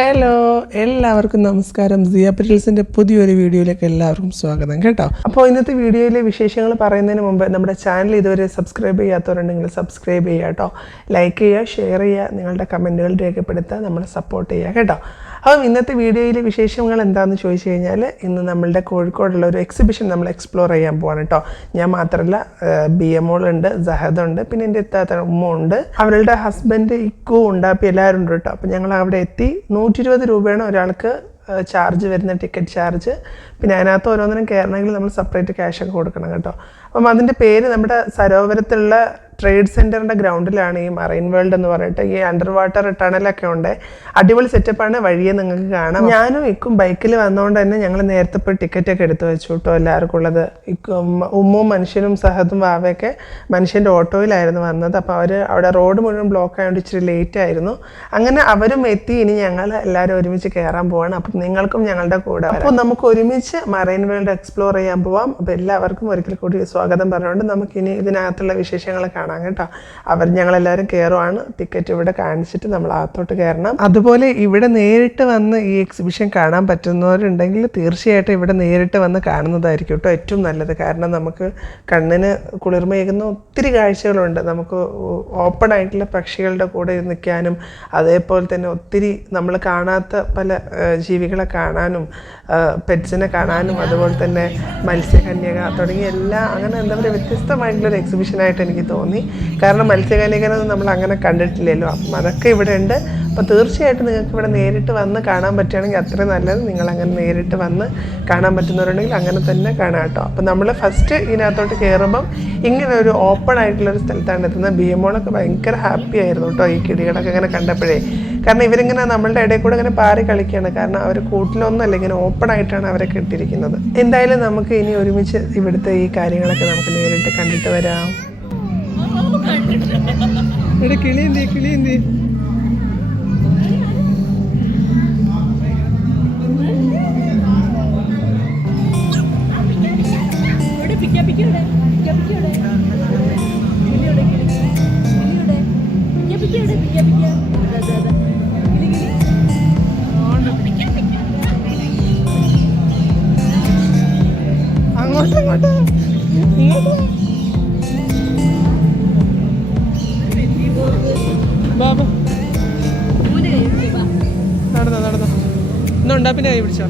Hello, എല്ലാവർക്കും നമസ്കാരം. സിയ പെറ്റൽസിൻ്റെ പുതിയൊരു വീഡിയോയിലേക്ക് എല്ലാവർക്കും സ്വാഗതം കേട്ടോ. അപ്പോൾ ഇന്നത്തെ വീഡിയോയിലെ വിശേഷങ്ങൾ പറയുന്നതിന് മുമ്പ് നമ്മുടെ ചാനൽ ഇതുവരെ സബ്സ്ക്രൈബ് ചെയ്യാത്തവരുണ്ടെങ്കിൽ സബ്സ്ക്രൈബ് ചെയ്യുക കേട്ടോ. ലൈക്ക് ചെയ്യുക, ഷെയർ ചെയ്യുക, നിങ്ങളുടെ കമൻറ്റുകൾ രേഖപ്പെടുത്തുക, നമ്മളെ സപ്പോർട്ട് ചെയ്യുക കേട്ടോ. അപ്പം ഇന്നത്തെ വീഡിയോയിലെ വിശേഷങ്ങൾ എന്താണെന്ന് ചോദിച്ചു കഴിഞ്ഞാൽ, ഇന്ന് നമ്മളുടെ കോഴിക്കോടുള്ള ഒരു എക്സിബിഷൻ നമ്മൾ എക്സ്പ്ലോർ ചെയ്യാൻ പോവാണ് കേട്ടോ. ഞാൻ മാത്രമല്ല, ബിയമോളുണ്ട്, സഹദുണ്ട്, പിന്നെ എൻ്റെ എത്താത്ത ഉമ്മ ഉണ്ട്, അവരുടെ ഹസ്ബൻഡ് ഇക്കു ഉണ്ട്, അപ്പോൾ എല്ലാവരും ഉണ്ട് കേട്ടോ. അപ്പം ഞങ്ങൾ അവിടെ എത്തി. 120 രൂപയാണ് ഒരാൾക്ക് ചാർജ് വരുന്ന ടിക്കറ്റ് ചാർജ്. പിന്നെ അതിനകത്ത് ഓരോന്നിനും കയറണമെങ്കിൽ നമ്മൾ സെപ്പറേറ്റ് ക്യാഷൊക്കെ കൊടുക്കണം കേട്ടോ. അപ്പം അതിൻ്റെ പേര് നമ്മുടെ സരോവരത്തുള്ള ട്രേഡ് സെൻറ്ററിൻ്റെ ഗ്രൗണ്ടിലാണ് ഈ മറൈൻ വേൾഡ് എന്ന് പറഞ്ഞിട്ട്. ഈ അണ്ടർ വാട്ടർ ടണലൊക്കെ ഉണ്ട്, അടിപൊളി സെറ്റപ്പാണ്. വഴിയെ നിങ്ങൾക്ക് കാണാം. ഞാനും ഇക്കും ബൈക്കിൽ വന്നതുകൊണ്ട് തന്നെ ഞങ്ങൾ നേരത്തെ പോയി ടിക്കറ്റൊക്കെ എടുത്ത് വെച്ചു കേട്ടോ, എല്ലാവർക്കും ഉള്ളത്. ഉമ്മും മനുഷ്യനും സഹദും വാവയൊക്കെ മനുഷ്യൻ്റെ ഓട്ടോയിലായിരുന്നു വന്നത്. അപ്പോൾ അവർ അവിടെ റോഡ് മുഴുവൻ ബ്ലോക്ക് ആയതുകൊണ്ട് ഇച്ചിരി ലേറ്റ് ആയിരുന്നു. അങ്ങനെ അവരും എത്തി. ഇനി ഞങ്ങൾ എല്ലാവരും ഒരുമിച്ച് കയറാൻ പോവാണ്. അപ്പം നിങ്ങൾക്കും ഞങ്ങളുടെ കൂടെ. അപ്പോൾ നമുക്ക് ഒരുമിച്ച് മറൈൻ വേൾഡ് എക്സ്പ്ലോർ ചെയ്യാൻ പോവാം. അപ്പോൾ എല്ലാവർക്കും ഒരിക്കൽ കൂടി സ്വാഗതം പറഞ്ഞുകൊണ്ട് നമുക്കിനി ഇതിനകത്തുള്ള വിശേഷങ്ങൾ കാണാം കേട്ടോ. ഞങ്ങളെല്ലാവരും കയറുവാണ്. ടിക്കറ്റ് ഇവിടെ കാണിച്ചിട്ട് നമ്മൾ അകത്തോട്ട് കയറണം. അതുപോലെ ഇവിടെ നേരിട്ട് വന്ന് ഈ എക്സിബിഷൻ കാണാൻ പറ്റുന്നവരുണ്ടെങ്കിൽ തീർച്ചയായിട്ടും ഇവിടെ നേരിട്ട് വന്ന് കാണുന്നതായിരിക്കും കേട്ടോ ഏറ്റവും നല്ലത്. കാരണം നമുക്ക് കണ്ണിന് കുളിർമയേകുന്ന ഒത്തിരി കാഴ്ചകളുണ്ട്. നമുക്ക് ഓപ്പൺ ആയിട്ടുള്ള പക്ഷികളുടെ കൂടെ നിൽക്കാനും, അതേപോലെ തന്നെ ഒത്തിരി നമ്മൾ കാണാത്ത പല ജീവികളെ കാണാനും, പെറ്റ്സിനെ കാണാനും, അതുപോലെ തന്നെ മത്സ്യകന്യക തുടങ്ങിയ എല്ലാ അങ്ങനെ എന്താ പറയുക വ്യത്യസ്തമായിട്ടുള്ളൊരു എക്സിബിഷനായിട്ട് എനിക്ക് തോന്നി. കാരണം മത്സ്യകന്യകനൊന്നും നമ്മൾ അങ്ങനെ കണ്ടിട്ടില്ലല്ലോ. അപ്പം അതൊക്കെ ഇവിടെ ഉണ്ട്. അപ്പോൾ തീർച്ചയായിട്ടും നിങ്ങൾക്ക് ഇവിടെ നേരിട്ട് വന്ന് കാണാൻ പറ്റുകയാണെങ്കിൽ അത്രയും നല്ലത്. നിങ്ങളങ്ങനെ നേരിട്ട് വന്ന് കാണാൻ പറ്റുന്നവരുണ്ടെങ്കിൽ അങ്ങനെ തന്നെ കാണാം കേട്ടോ. അപ്പോൾ നമ്മൾ ഫസ്റ്റ് ഇതിനകത്തോട്ട് കയറുമ്പം ഇങ്ങനെ ഒരു ഓപ്പൺ ആയിട്ടുള്ളൊരു സ്ഥലത്താണ് എത്തുന്നത്. ബിയമോളൊക്കെ ഭയങ്കര ഹാപ്പി ആയിരുന്നു കേട്ടോ ഈ കിളികളൊക്കെ ഇങ്ങനെ കണ്ടപ്പോഴേ. കാരണം ഇവരിങ്ങനെ നമ്മളുടെ ഇടയിൽ കൂടെ ഇങ്ങനെ പാറി കളിക്കുകയാണ്. കാരണം അവർ കൂട്ടിലൊന്നുമല്ല, ഇങ്ങനെ ഓപ്പൺ ആയിട്ടാണ് അവരെ ഇട്ടിരിക്കുന്നത്. എന്തായാലും നമുക്ക് ഇനി ഒരുമിച്ച് ഇവിടുത്തെ ഈ കാര്യങ്ങളൊക്കെ നമുക്ക് നേരിട്ട് കണ്ടിട്ട് വരാം. കിളിയന്തി കിളിയന്തി അങ്ങോട്ടും ഇങ്ങോട്ടും ഇങ്ങോട്ടും ബാബ നടന്നോ ഇന്നുണ്ടാ പിന്നെ കൈ പിടിച്ചോ.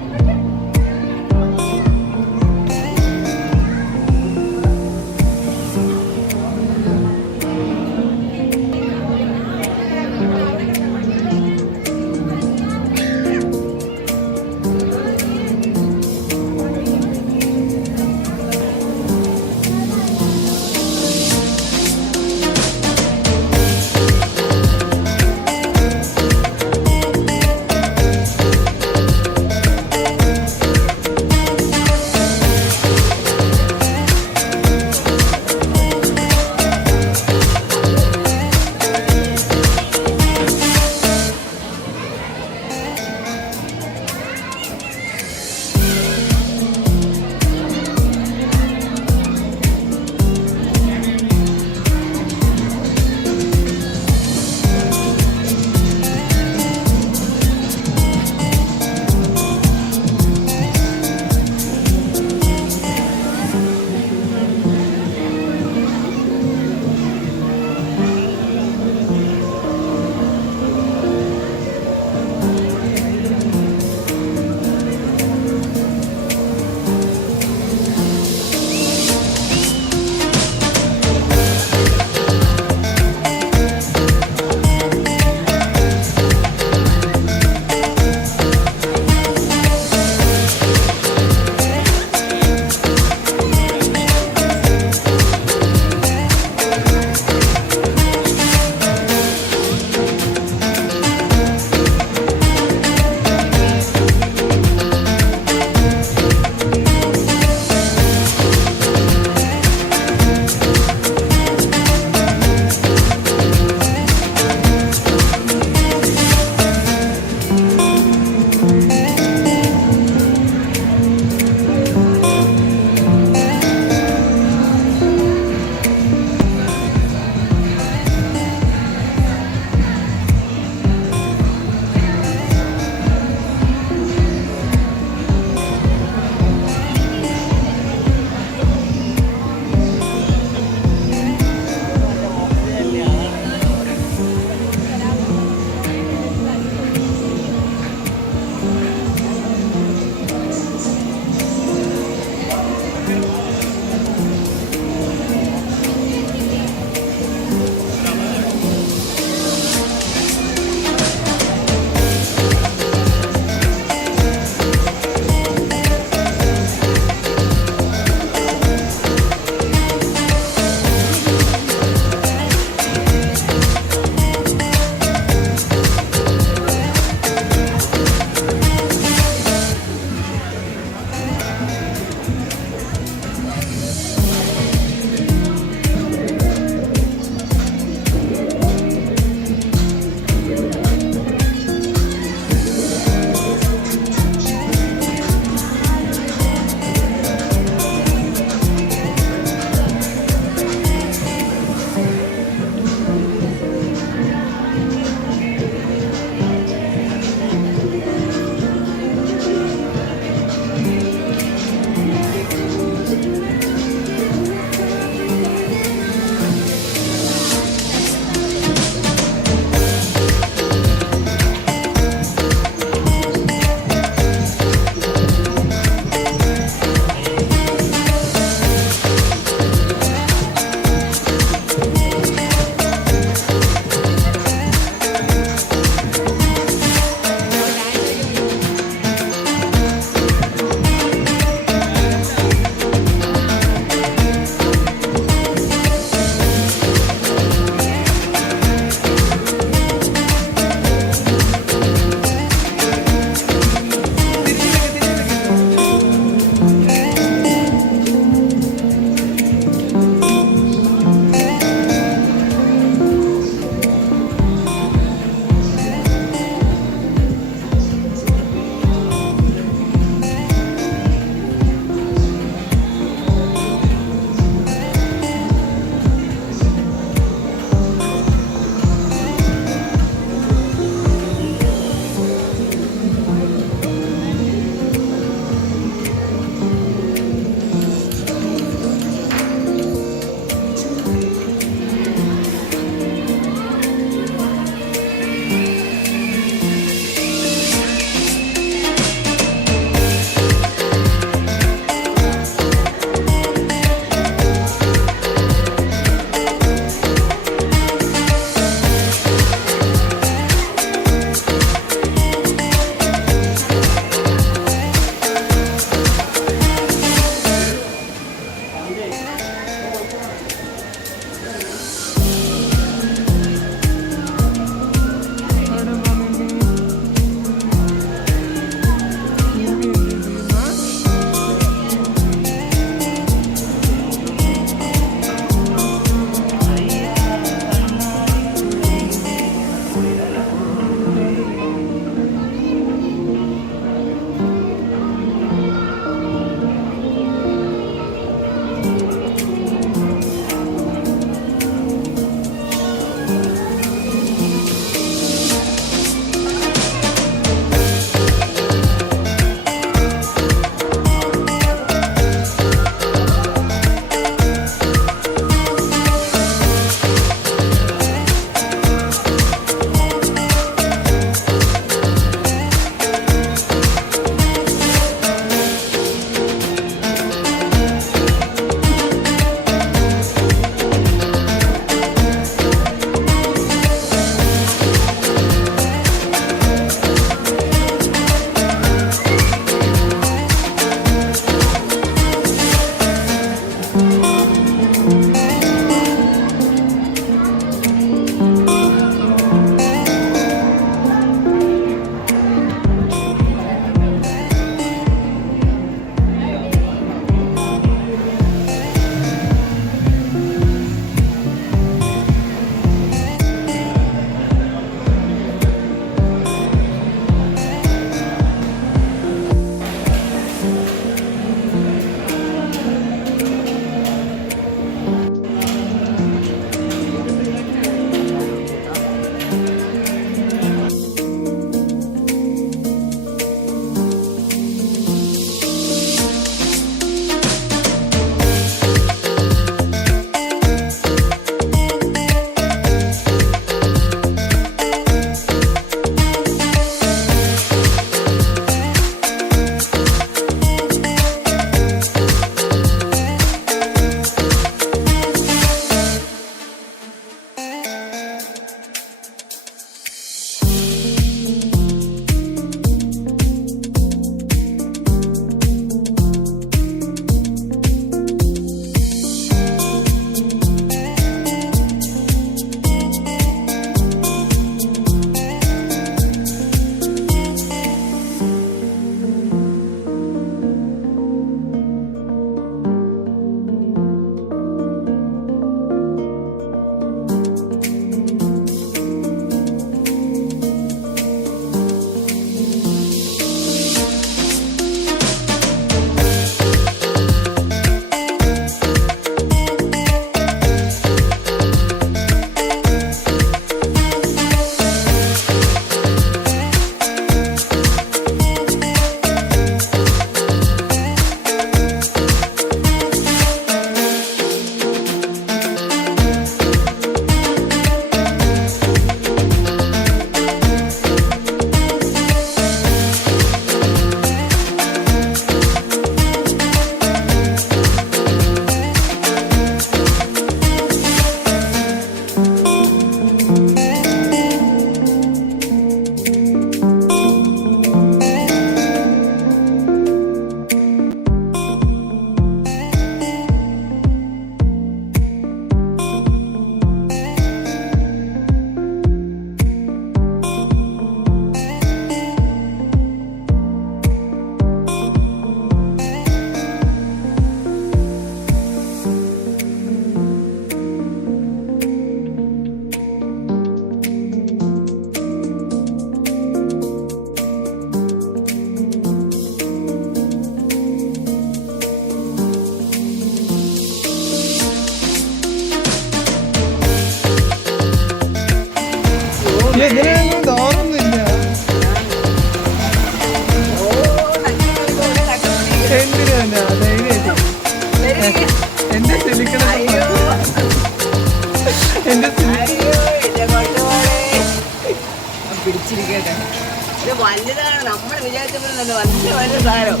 വലുതാണ്, നമ്മൾ വിചാരിച്ചപ്പോൾ നല്ല വലിയ സാധനം.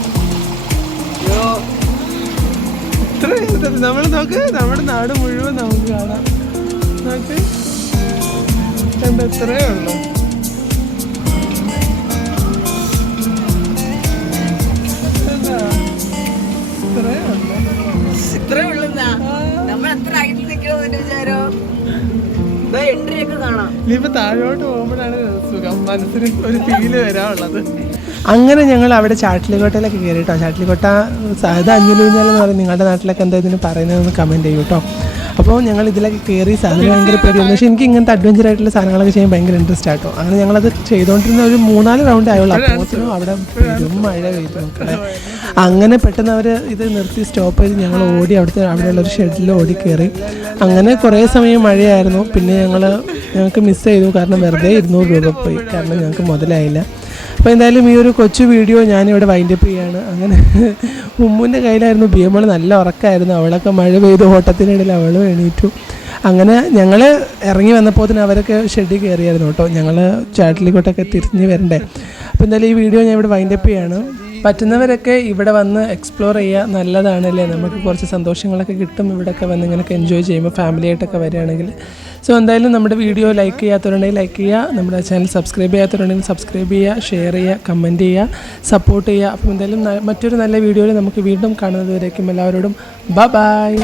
നമ്മൾ നോക്ക്, നമ്മുടെ നാട് മുഴുവൻ നമുക്ക് കാണാം. നോക്ക് എത്രയേ ഉള്ളൂ. ഇത്രേ ഉള്ളൂന്നാ, നമ്മൾ എത്ര ഹൈറ്റിൽ നിൽക്കണമെന്ന് വിചാരം. എൻട്രിയൊക്കെ കാണാം. ഇനിയിപ്പോ താഴോട്ട് പോകുമ്പോഴാണ് സുഖം, മനസ്സിന് ഒരു ഫീല് വരാനുള്ളത്. അങ്ങനെ ഞങ്ങൾ അവിടെ ചാട്ടിലിക്കോട്ടയിലൊക്കെ കയറി കേട്ടോ. ചാട്ടിലിക്കോട്ട സാധാ അഞ്ഞുലൂഞ്ഞാലെന്ന് പറയും, നിങ്ങളുടെ നാട്ടിലൊക്കെ എന്താ ഇതിന് പറയുന്നതെന്ന് കമൻറ്റ് ചെയ്യും കേട്ടോ. അപ്പോൾ ഞങ്ങൾ ഇതിലൊക്കെ കയറി സാധനം ഭയങ്കര പേടിയായിരുന്നു. പക്ഷേ എനിക്ക് ഇങ്ങനത്തെ അഡ്വഞ്ചർ ആയിട്ടുള്ള സാധനങ്ങളൊക്കെ ചെയ്യാൻ ഭയങ്കര ഇൻട്രസ്റ്റ് ആട്ടോ. അങ്ങനെ ഞങ്ങളത് ചെയ്തുകൊണ്ടിരുന്ന ഒരു 3-4 റൗണ്ട് ആയുള്ളൂ. അപ്പോഴത്തേനും അവിടെ പെരും മഴ പെയ്തു നോക്കണേ. അങ്ങനെ പെട്ടെന്ന് അവർ ഇത് നിർത്തി സ്റ്റോപ്പ് ചെയ്ത് ഞങ്ങൾ ഓടി അവിടെയുള്ളൊരു ഷെഡിൽ ഓടി കയറി. അങ്ങനെ കുറേ സമയം മഴയായിരുന്നു. പിന്നെ ഞങ്ങൾക്ക് മിസ് ചെയ്തു, കാരണം വെറുതെ 200 രൂപ പോയി, കാരണം ഞങ്ങൾക്ക് മുതലായില്ല. അപ്പോൾ എന്തായാലും ഈ ഒരു കൊച്ചു വീഡിയോ ഞാനിവിടെ വൈൻഡപ്പ് ചെയ്യാണ്. അങ്ങനെ ഉമ്മുൻ്റെ കയ്യിലായിരുന്നു ബിയമ്മൾ, നല്ല ഉറക്കമായിരുന്നു. അവളൊക്കെ മഴ പെയ്ത് ഓട്ടത്തിനിടയിൽ അവളും എണീറ്റു. അങ്ങനെ ഞങ്ങൾ ഇറങ്ങി വന്നപ്പോൾ തന്നെ അവരൊക്കെ ഷെഡിൽ കയറിയായിരുന്നു കേട്ടോ. ഞങ്ങൾ ചാട്ടിലിക്കോട്ടൊക്കെ തിരിഞ്ഞ് വരണ്ടേ. അപ്പോൾ എന്തായാലും ഈ വീഡിയോ ഞാൻ ഇവിടെ വൈൻഡപ്പ് ചെയ്യാണ്. പറ്റുന്നവരൊക്കെ ഇവിടെ വന്ന് എക്സ്പ്ലോർ ചെയ്യുക, നല്ലതാണല്ലേ, നമുക്ക് കുറച്ച് സന്തോഷങ്ങളൊക്കെ കിട്ടും ഇവിടെയൊക്കെ വന്ന് ഇങ്ങനെയൊക്കെ എൻജോയ് ചെയ്യുമ്പോൾ, ഫാമിലിയായിട്ടൊക്കെ വരികയാണെങ്കിൽ. സോ എന്തായാലും നമ്മുടെ വീഡിയോ ലൈക്ക് ചെയ്യാത്തവരുണ്ടെങ്കിൽ ലൈക്ക് ചെയ്യുക, നമ്മുടെ ചാനൽ സബ്സ്ക്രൈബ് ചെയ്യാത്തവരുണ്ടെങ്കിൽ സബ്സ്ക്രൈബ് ചെയ്യുക, ഷെയർ ചെയ്യുക, കമൻറ്റ് ചെയ്യുക, സപ്പോർട്ട് ചെയ്യുക. അപ്പോൾ എന്തായാലും മറ്റൊരു നല്ല വീഡിയോയിൽ നമുക്ക് വീണ്ടും കാണുന്നത് വരേക്കും എല്ലാവരോടും ബൈ.